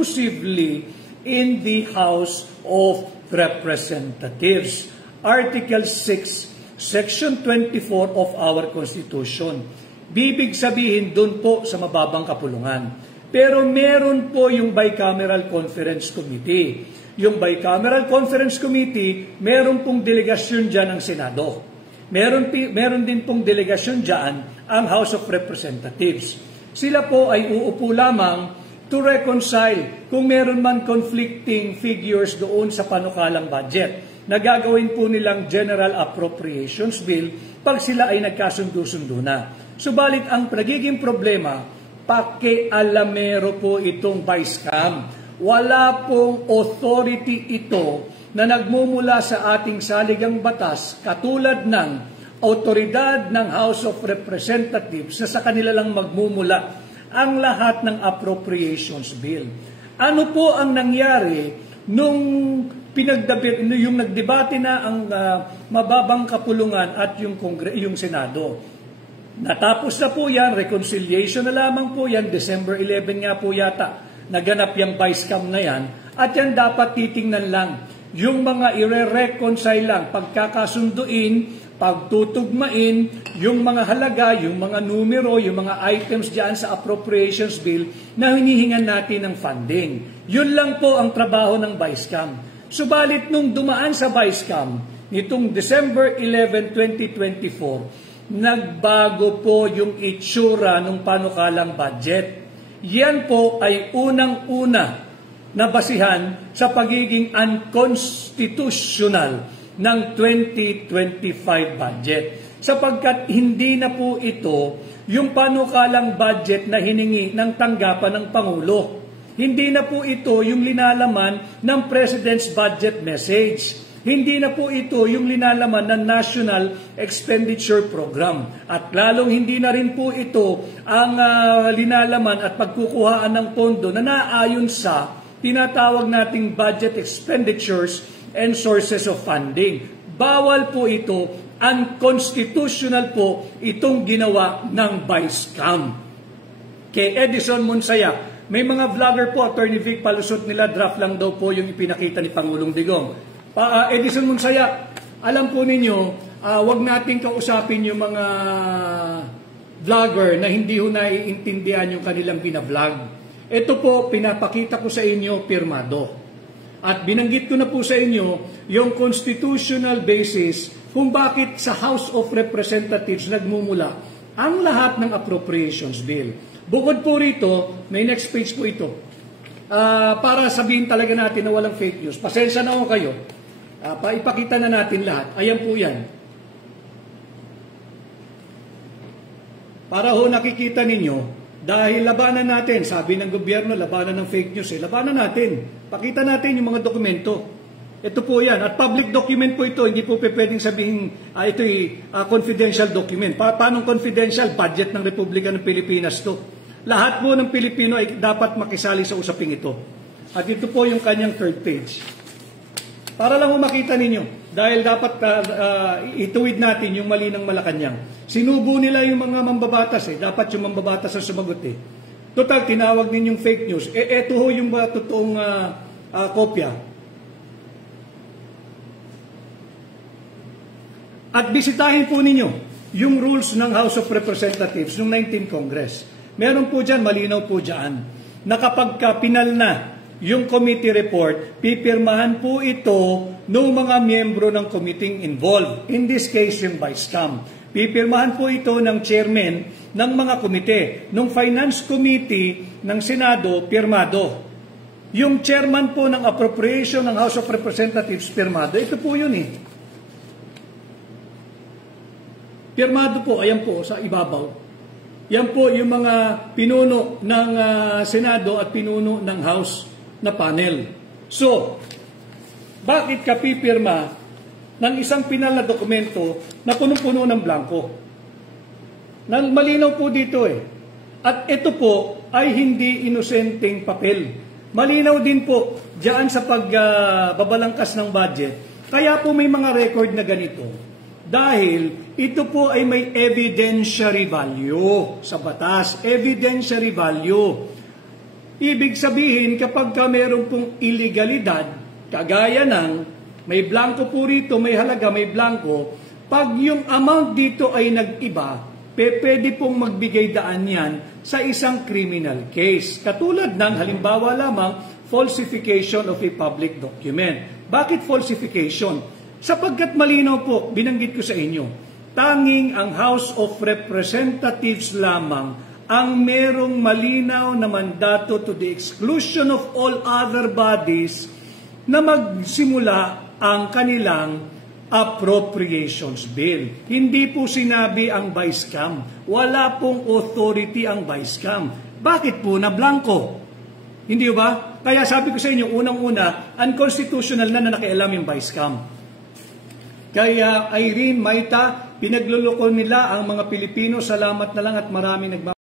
exclusively in the House of Representatives. Article 6, Section 24 of our Constitution. Bibig sabihin dun po sa mababang kapulungan. Pero meron po yung Bicameral Conference Committee. Yung Bicameral Conference Committee, meron pong delegasyon dyan ng Senado. Meron din pong delegasyon dyan ang House of Representatives. Sila po ay uupo lamang to reconcile kung meron man conflicting figures doon sa panukalang budget na gagawin po nilang General Appropriations Bill pag sila ay nagkasundo-sundo na. Subalit ang nagiging problema, pakialamero po itong Vice-Cam. Wala pong authority ito na nagmumula sa ating saligang batas katulad ng autoridad ng House of Representatives na sa kanila lang magmumula ang lahat ng appropriations bill. Ano po ang nangyari nung yung nagdebate na ang mababang kapulungan at yung Senado? Natapos na po yan, reconciliation na lamang po yan, December 11 nga po yata, naganap yung Vice-Cam na yan, at yan dapat titingnan lang. Yung mga ire-reconcile lang, pagkakasunduin, pagtutugmain, yung mga halaga, yung mga numero, yung mga items dyan sa appropriations bill na hinihingan natin ng funding. Yun lang po ang trabaho ng Vice-Cam. Subalit nung dumaan sa Vice-Cam, nitong December 11, 2024, nagbago po yung itsura ng panukalang budget. Yan po ay unang-una na basihan sa pagiging unconstitutional ng 2025 budget. Sapagkat hindi na po ito yung panukalang budget na hiningi ng tanggapan ng Pangulo. Hindi na po ito yung linalaman ng President's Budget Message. Hindi na po ito yung linalaman ng National Expenditure Program. At lalong hindi na rin po ito ang linalaman at pagkukuhaan ng pondo na naayon sa tinatawag nating budget expenditures and sources of funding. Bawal po ito, unconstitutional po itong ginawa ng Vice-Cam. Kay Edison Monsayak, may mga vlogger po, Attorney Vic, palusot nila, draft lang daw po yung ipinakita ni Pangulong Digong. Edison Monsayak, alam po ninyo, wag natin kausapin yung mga vlogger na hindi ho naiintindihan yung kanilang binablog. Ito po, pinapakita ko sa inyo, pirmado. At binanggit ko na po sa inyo yung constitutional basis kung bakit sa House of Representatives nagmumula ang lahat ng appropriations bill. Bukod po rito, may next page po ito. Para sabihin talaga natin na walang fake news. Pasensya na ho kayo. Ipakita na natin lahat. Ayan po yan. Para ho nakikita ninyo, dahil labanan natin, sabi ng gobyerno, labanan ng fake news, labanan natin. Pakita natin yung mga dokumento. Ito po yan. At public document po ito, hindi po pwedeng sabihin ito'y confidential document. Paano confidential? Budget ng Republika ng Pilipinas to. Lahat po ng Pilipino ay dapat makisali sa usaping ito. At ito po yung kanyang third page. Para lang makita ninyo, dahil dapat ituwid natin yung mali ng Malacanang. Sinubo nila yung mga mambabatas dapat yung mambabatas ang sumagot Total, tinawag ninyong fake news. Eto ho yung totoong kopya. At bisitahin po ninyo yung rules ng House of Representatives noong 19th Congress. Meron po dyan, malinaw po dyan, na kapag pinal na yung committee report, pipirmahan po ito ng mga miyembro ng committee involved. In this case, yung Vice-Cam. Pipirmahan po ito ng chairman ng mga komite. Nung Finance Committee ng Senado, pirmado. Yung chairman po ng appropriation ng House of Representatives, pirmado. Ito po yun Pirmado po, ayan po, sa ibabaw. Yan po yung mga pinuno ng Senado at pinuno ng House na panel. So, bakit ka pipirma ng isang pinal na dokumento na punong-puno ng blanco? Malinaw po dito At ito po ay hindi inosenteng papel. Malinaw din po diyan sa pagbabalangkas ng budget. Kaya po may mga record na ganito. Dahil ito po ay may evidentiary value sa batas. Evidentiary value. Ibig sabihin, kapag ka meron pong illegalidad, kagaya ng may blanco po rito, may halaga, may blanco, pag yung amount dito ay nag-iba, pwede pong magbigay daan yan sa isang criminal case. Katulad ng halimbawa lamang, falsification of a public document. Bakit falsification? Sapagkat malinaw po, binanggit ko sa inyo, tanging ang House of Representatives lamang ang merong malinaw na mandato to the exclusion of all other bodies na magsimula ang kanilang appropriations bill. Hindi po sinabi ang Vice-Cam. Wala pong authority ang Vice-Cam. Bakit po na blanco? Hindi ba? Kaya sabi ko sa inyo, unang-una, unconstitutional na nakialam yung Vice-Cam. Kaya Irene, Maita, pinagluloko nila ang mga Pilipino. Salamat na lang at maraming